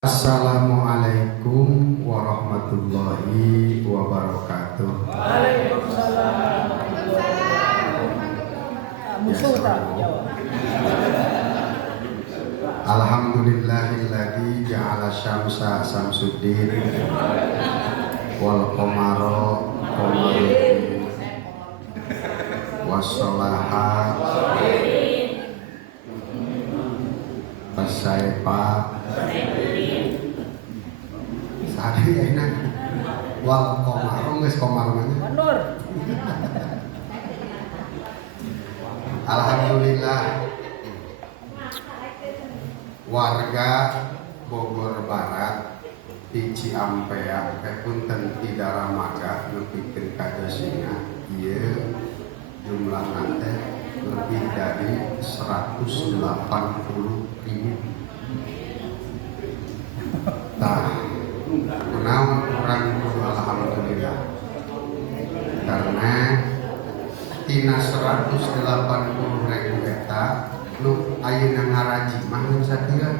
Assalamualaikum warahmatullahi wabarakatuh. Waalaikumsalam. Musuh tak jawab. Alhamdulillahilladzi ja'ala syamsa samsuddin wal qamara qamaruddin wassalaha wasaifa sadi enak wal qamara geus qamar mah Nur. alhamdulillah warga Bogor Barat di Ciampea punten ti Daramaga nepikeun ka Jasinga ieu jumlahna teh lebih dari 180.000. Tah kunaon urang kudu alhamdulillah karena tina 180.000 eta nu ayeuna ngaraji mah mun sateueur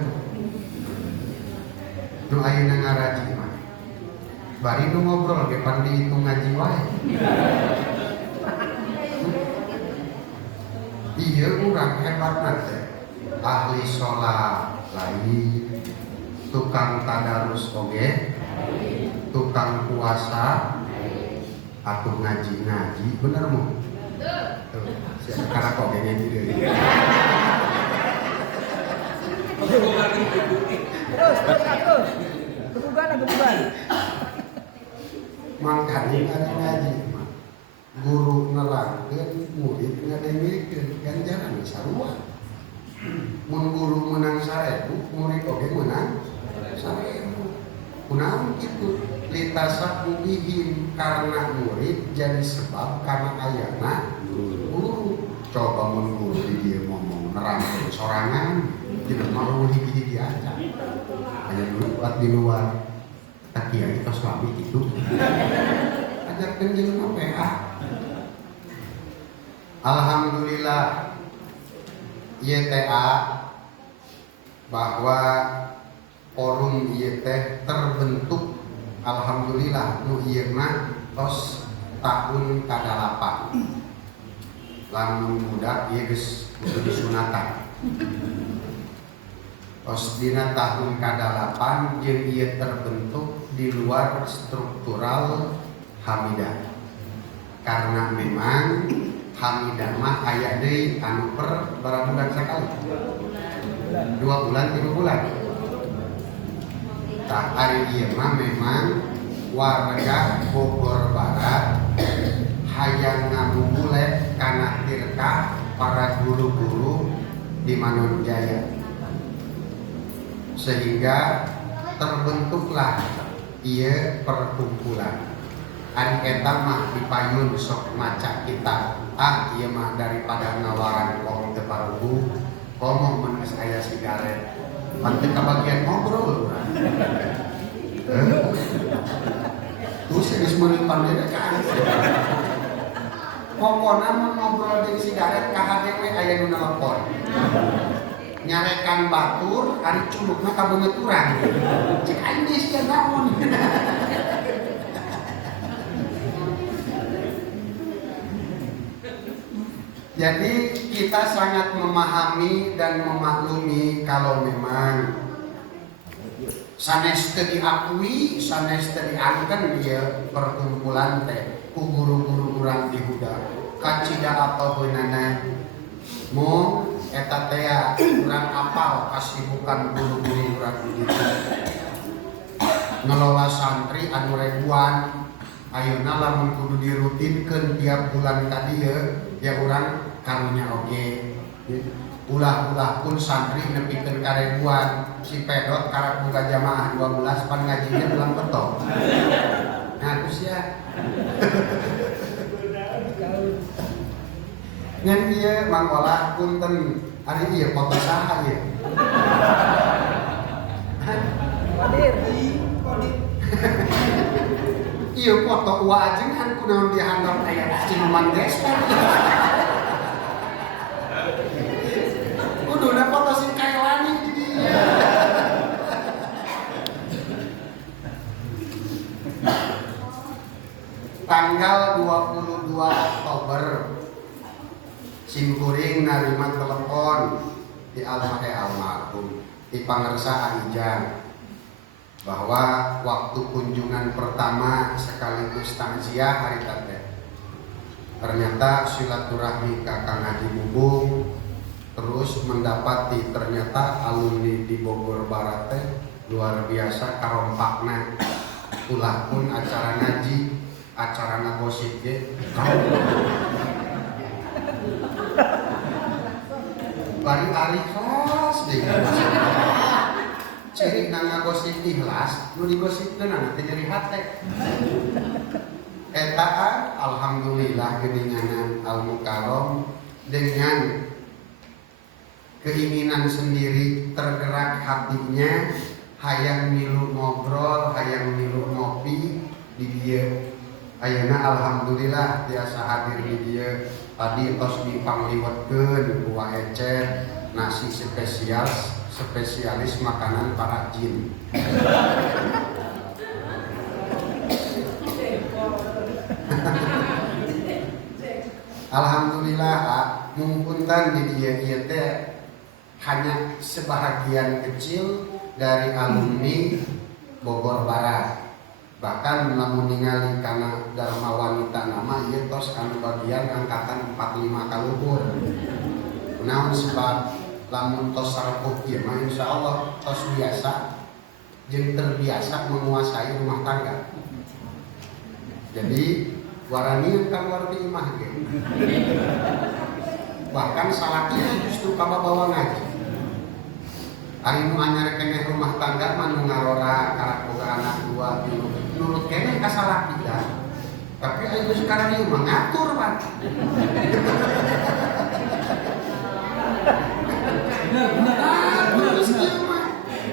nu ayeuna ngaraji mah bari nu ngobrol ge pan dihitung ngaji wae. Ieu urang hebatna teh ahli sholat lain, tukang tadarus oge, tukang puasa, atuh ngaji bener mu? Karena kok kayaknya gitu. Terus. Gebugan. Makanya ngaji guru nerangkeun murid ngadengkeun ganjaran sarua. Mun guru menang 1000, murid oge menang 1000. Kunaon kitu? Litasak mubihim karena murid jadi sebab karena ayana guru. Coba mun guru di dia ngomong nerangkeun sorangan tidak mau hiji-hiji aja. Aya dulu buat di luar. Tak kiai tos lami kitu. Ajarkeun jeung PA. Alhamdulillah YTA bahwa forum ieu teh terbentuk alhamdulillah nu ieu mah tos tahun ka-8. Lamun budak ieu geus kudu disunatan. Tos dina tahun ka-8 jeung ieu terbentuk di luar struktural Hamidah. Karena memang Hamidah mah aya deui anu per berapa bulan sekali? 2 bulan, 3 bulan. Tah ari ieu mah memang warga Bogor Barat hayang ngabubule kana tirkah para guru-guru di Manunjaya. Sehingga terbentuklah ieu perkumpulan. Ari eta mah dipayun sok maca kitab. Ieu mah daripada ngawaran wong teu parugu, ngomong mun geus aya sigaret. Pan teu kabagian ngobrol urang. Terus geus meuli panderekan. Pokona mun ngobrol jeung sigaret ka HDW aya nu nelpon. Nyarekan batur, ari culukna kabeungeut urang. Cek aing geus sia naon. Jadi kita sangat memahami dan memaklumi kalau memang sanes teu diakui, sanes teu diangkeun ieu perkumpulan teh ku guru-guru urang di Huda. Kacida apaheunana mung eta teh urang apal kasibukan guru-guru urang di ditu. Ngelola santri anu ribuan, ayeuna lamun kudu dirutinkeun tiap bulan ka dieu, ya urang karunya oge. Ulah-ulah pun santri nepikeun ka ribuan, si pedot karak buka jamaah 12 pan ngajinya ulang betok. Nah, terus ya. Ngan ieu mangkola punten ari ieu foto saha ieu? Hadir. Ieu foto wajengan kunaon dihandap aya ciuman gesper. Kuduna foto si Kailani di dieu. tanggal 22 Oktober simkuring narima telepon di almarhum di Pangersa Ahijang bahwa waktu kunjungan pertama sekaligus takziah hari tadi ternyata silaturahmi Kakang Haji Bubung terus mendapati ternyata alumni di Bogor Barat luar biasa karompakna ulah pun acara ngaji acara ngagosip ge bari ari kelas deh ciri ngagosip ikhlas nu digosipkeun nanti dari hate eta alhamdulillah geninganan Al Mukarrom dengan keinginan sendiri tergerak hatinya hayang milu ngobrol hayang milu ngopi di dia ayeuna alhamdulillah tiasa hadir di dia tadi tos dipangliwetkeun ku Ecet nasi spesialis makanan para jin alhamdulillah mungkuntan di dia ieu teh hanya sebahagian kecil dari alumni Bogor Barat bahkan lamun ningali kana Dharma Wanita nama ieu tos anu bagian angkatan 45 kaluhur naon sebab lamun tos sarepuk ieu mah insyaallah tos biasa jeung terbiasa menguasai rumah tangga jadi waranian kan warti imah ge bahkan salakina justru kababawa ngaji ari nu anyar keneh rumah tangga mah nu ngarora karak boga anak dua tilu nurut keneh ka salakina tapi aya sekarang ieu mah ngatur Pak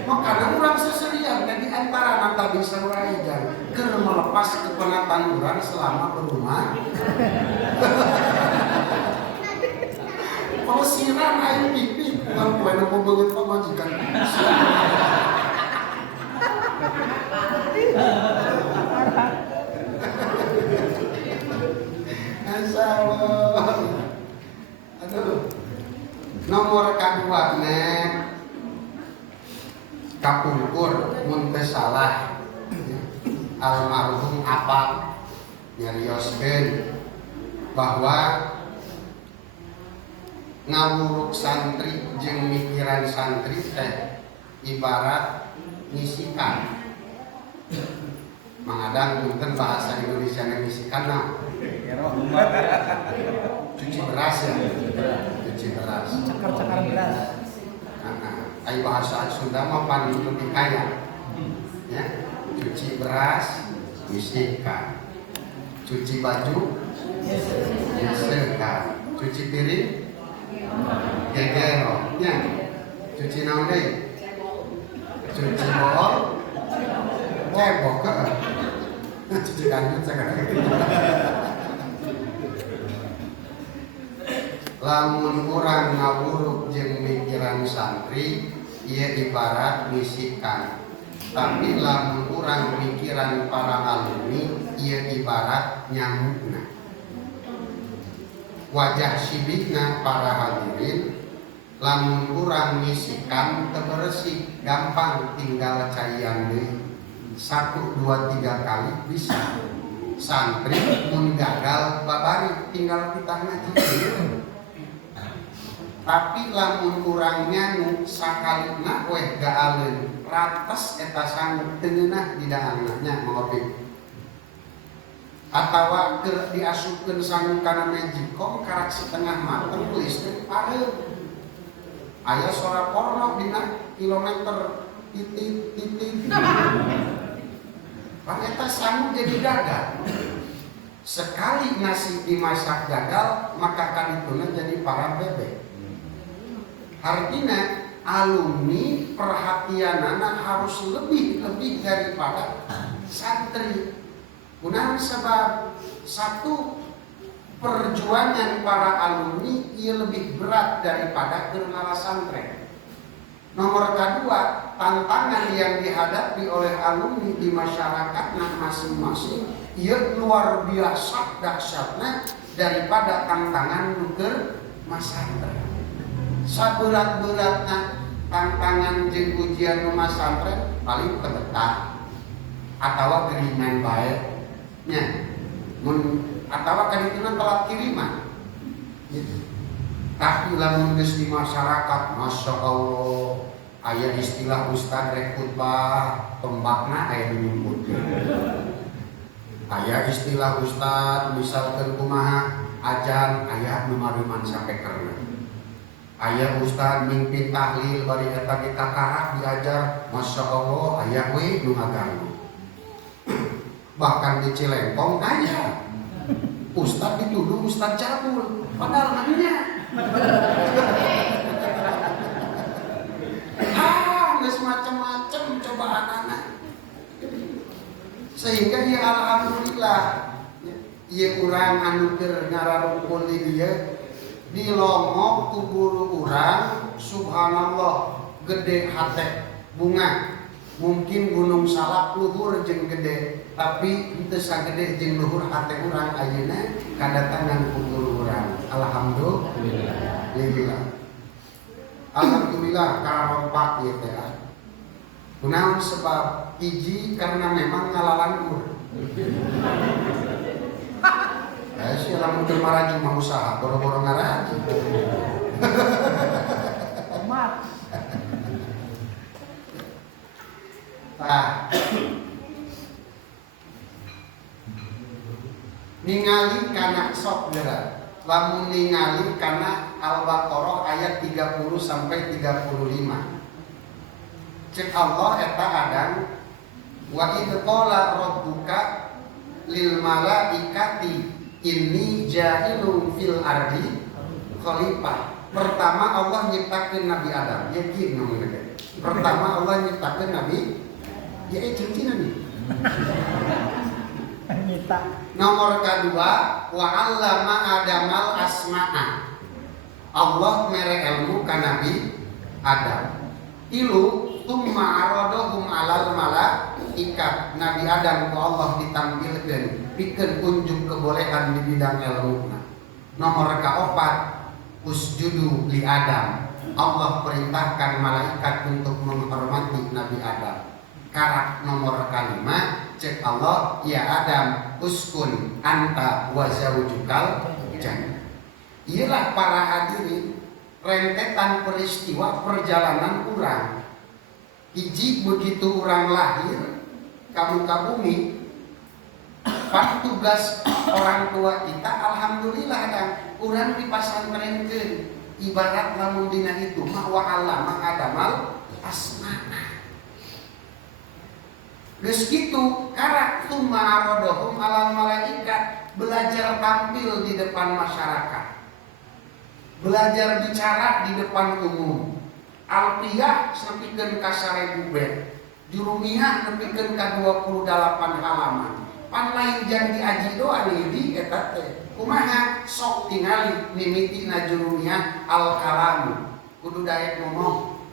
makanya urang seserian dan di antara nata di Saruraijan keur melepas kepenatan urang selama berumah kalau siram air pipi bukan kue nopo banget pemajikan Insyaallah aduh nomor kedua nek kapungkur mun teu salah almarhum apa nyarioskeun bahwa ngawuruk santri jeung mikiran santri teh ibarat ngisikan mangadang punten bahasa Indonesia ngisikan nah cuci beras ya cuci beras Cakar beras. Ayo bahasa Sunda mah paling lebih kaya ya cuci beras ngisikan cuci baju ngisikan cuci piring gegero nya cuci naon deui cuci bol cebok cuci kandut sagala lamun urang ngawuruk jeung mikiran santri ieu ibarat ngisikan tapi lamun urang mikiran para alumni ieu ibarat nyamukna wajah sibikna para hadirin lamun urang ngisikan teu bersih gampang tinggal caian deui 1, 2, 3 kali bisa santri mun gagal babari tinggal pitah ngaji tapi lamun urangnya nu sakalina weh gaaleun rates eta sanggup teu ngeunah di daangna ngopi atawa keur diasupkeun sanggup kana magicom karak setengah mateng geus teu pareup aya suara porno dina kilometer titik pan eta sanggup jadi gagal sekali nasi dimasak gagal maka kadituna jadi para bebek artinya alumni perhatianana harus lebih daripada santri. Kunaon sebab satu perjuangan para alumni ia lebih berat daripada keur santri. Nomor kedua tantangan yang dihadapi oleh alumni di masyarakat masing-masing ieu luar biasa dahsyatna daripada tantangan nuker masantren. Saberat-beratna tantangan jeung ujian nu masantren paling tebetah atawa geuningan bae nya. Mun atawa kadituna telat kiriman. Gitu. Tapi lamun geus di masyarakat, masya Allah, aya istilah ustad rek khutbah, tombakna aya dinyumputkeun. Aya istilah ustad misalkeun kumaha ajan aya nu mariman sampai karna. Aya ustad mimpin tahlil bari eta ditakarak diajar, masya Allah aya we nu ngaganggu. Bahkan di Cilengkong aya ustad dituduh ustad cabul, padahal namanya geus macam-macam cobaan anak. Sehingga ya alhamdulillah ieu urang anu keur ngararungkul di dieu di longok ku guru urang subhanallah gede hate bunga. Mungkin gunung salak luhur jeung gede, tapi henteu sagede jeung luhur hate urang ayeuna kadatangan ku guru urang. Alhamdulillah. Alhamdulillah karompak ieu teh. Kunaon sebab hiji karena memang ngalalanggur. Si lamun keur maraju mah usaha boro-boro ngaraji. Amat. Ningali kana sok geura. Lamun ningali kana Al-Baqarah ayat 30 sampai 35. Cek Allah eta adang wa idz qala rabbuka lil malaikati inni ja'ilun fil ardi khalifah. Pertama Allah nyiptakeun Nabi Adam, yakin namanya. Pertama Allah nyiptakeun Nabi ya cincin nih. Nyita. Nomor kedua wa 'allama Adamal asma'a. Allah mere ilmu ka Nabi Adam. Tilu tumma aradahum 'alal malaikat. Nabi Adam ku Allah ditampilkeun pikeun unjuk kebolehan di bidang ilmu. Nomor kaopat usjudu li Adam. Allah perintahkan malaikat untuk menghormati Nabi Adam. Karak nomor kalima cek Allah ya Adam uskun anta wa zaujukal jannah. Iyalah para hadirin rentetan peristiwa perjalanan urang. Hiji begitu urang lahir kamu ka bumi, pan tugas orang tua kita alhamdulillah dan urang dipasantrenkeun. Ibarat lamun dina itu mah wa 'allama Adamal asma'a. Geus kitu karak tumma aradahum 'alal malaikat, belajar tampil di depan masyarakat. Belajar bicara di depan umum. Alqiyah sampikeun ka 1000 bait. Jurumiyah nepikeun ka 28 halaman. Pan lain janji aji doa di eta teh. Kumaha sok tingali mimitina jurumiyah al-kalam. Kudu daek ngomong.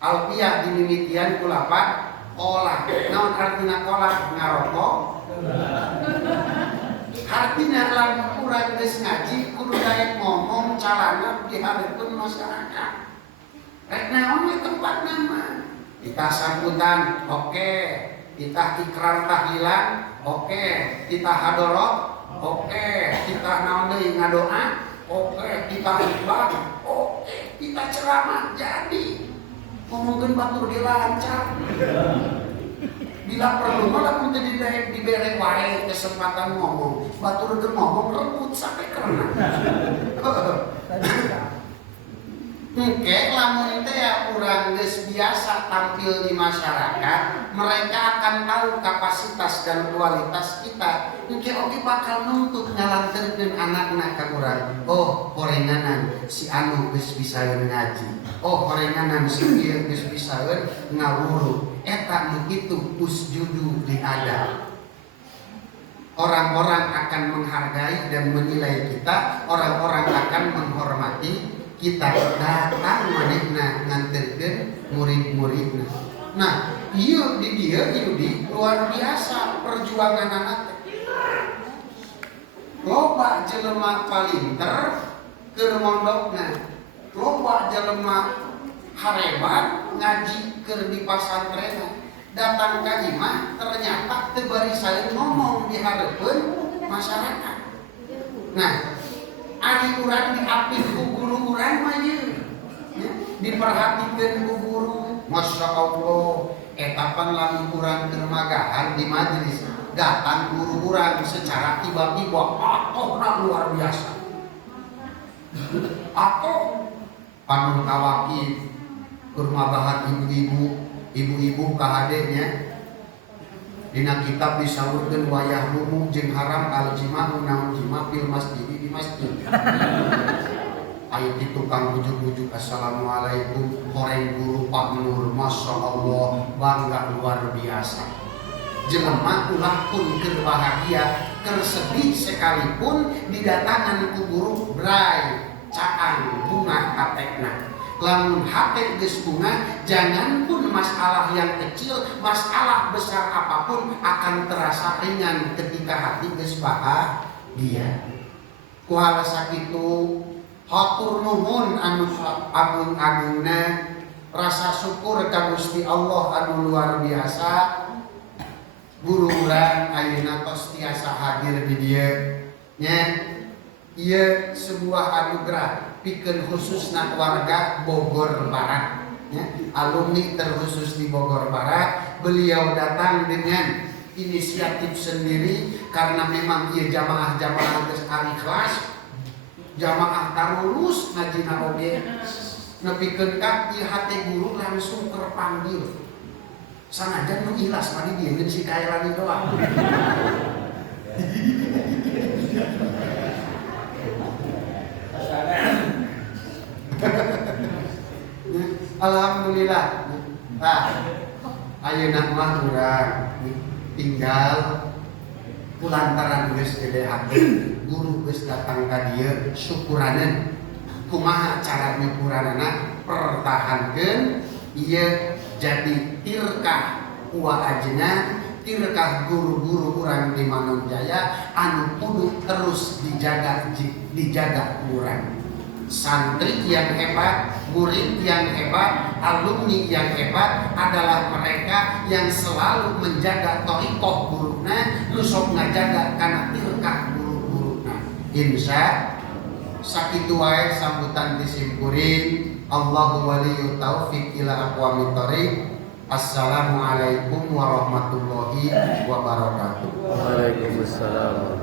Alqiyah dimimitian ku lapan olah. Naon artina olah ngarokok? Artinya lamun urang geus ngaji kudu daek ngomong calana di hadapan masyarakat. Rek naon we tempatna mah? Kita sambutan, oke. Kita ikrar tahlilan, oke. Kita hadorot, oke. Kita naon deui ngadoa, oke. Kita khutbah, oke. Kita ceramah jadi. Ngomongkeun batur ge lancar. Bila perlu malah mun teu dibere wae kesempatan ngomong, batur teu ngomong rebut sampai karena. Engke lamun teh urang geus biasa tampil di masyarakat, mereka akan tahu kapasitas dan kualitas kita. Engke oge bakal nuntut ngalanterkeun anakna ka urang. Oh, horenganan si anu geus bisaeun ngaji. Oh, horenganan si ieu geus bisaeun ngawuru. Eta nu kitu usjudu li Adam. Orang-orang akan menghargai dan menilai kita, orang-orang akan menghormati kita. Datang manehna nganterkeun murid-muridna. Nah, ieu di dia di luar biasa perjuangan anak. Loba jelema palinter keur mondokna. Loba jelema harebat ngaji keur di pasantren. Datang ka imah ternyata teu bari saeun ngomong di hareupeun masyarakat. Nah, ari urang diapit ku guru urang mah ieu. Diperhatikeun ku guru. Masya Allah, etapan lamun urang keur magahan di majelis, datang guru urang secara tiba-tiba atohna luar biasa. Atoh panu kawaki keur magahan ibu-ibu kahadenya. Dina kitab disaurkeun wayah lumu jeung haram al-jima naon jima fil masjid di masjid. Ayo di tukang bujuk-bujuk assalamualaikum horeng guru Pak Nur, masya Allah bangga luar biasa. Jelema ulah pun keur bahagia keur sedih sekalipun didatangan ku guru bray caang bunga hatekna. Lamun hate geus bunga, jangan pun masalah yang kecil, masalah besar apapun akan terasa ringan ketika hati geus bahagia. Kuhala sakitu hatur nuhun anu agung-agungna, rasa syukur ka Gusti Allah anu luar biasa. Guru urang ayeuna tos tiasa hadir di dieu nya. Ieu sebuah anugerah pikeun khususna warga Bogor Barat nya. Alumni terkhusus di Bogor Barat, beliau datang dengan inisiatif sendiri karena memang ieu jamaah-jamaah geus ari kelas. Jamaah tarulus ngajina oge nepikeun ka ieu hate guru langsung terpanggil. Sanajan nu ikhlas mah dieun si kaelani doang. Alhamdulillah. Nah, ayeuna mah urang tinggal kulantaran geus gede hati, guru geus datang ka dieu syukuraneun. Kumaha cara nyukuranana? Pertahankeun ieu jadi tirkah uwa ajeuna, tirkah guru-guru urang di Manunjaya anu kudu terus dijaga urang. Santri yang hebat, murid yang hebat, alumni yang hebat adalah mereka yang selalu menjaga thariqah guruna, nu sok ngajaga kana tirkah guru-guruna. Insya sakitu wae sambutan disimpurin. Allahu waliyyu taufiq ila aqwamit thariq. Assalamualaikum warahmatullahi wabarakatuh. Waalaikumsalam.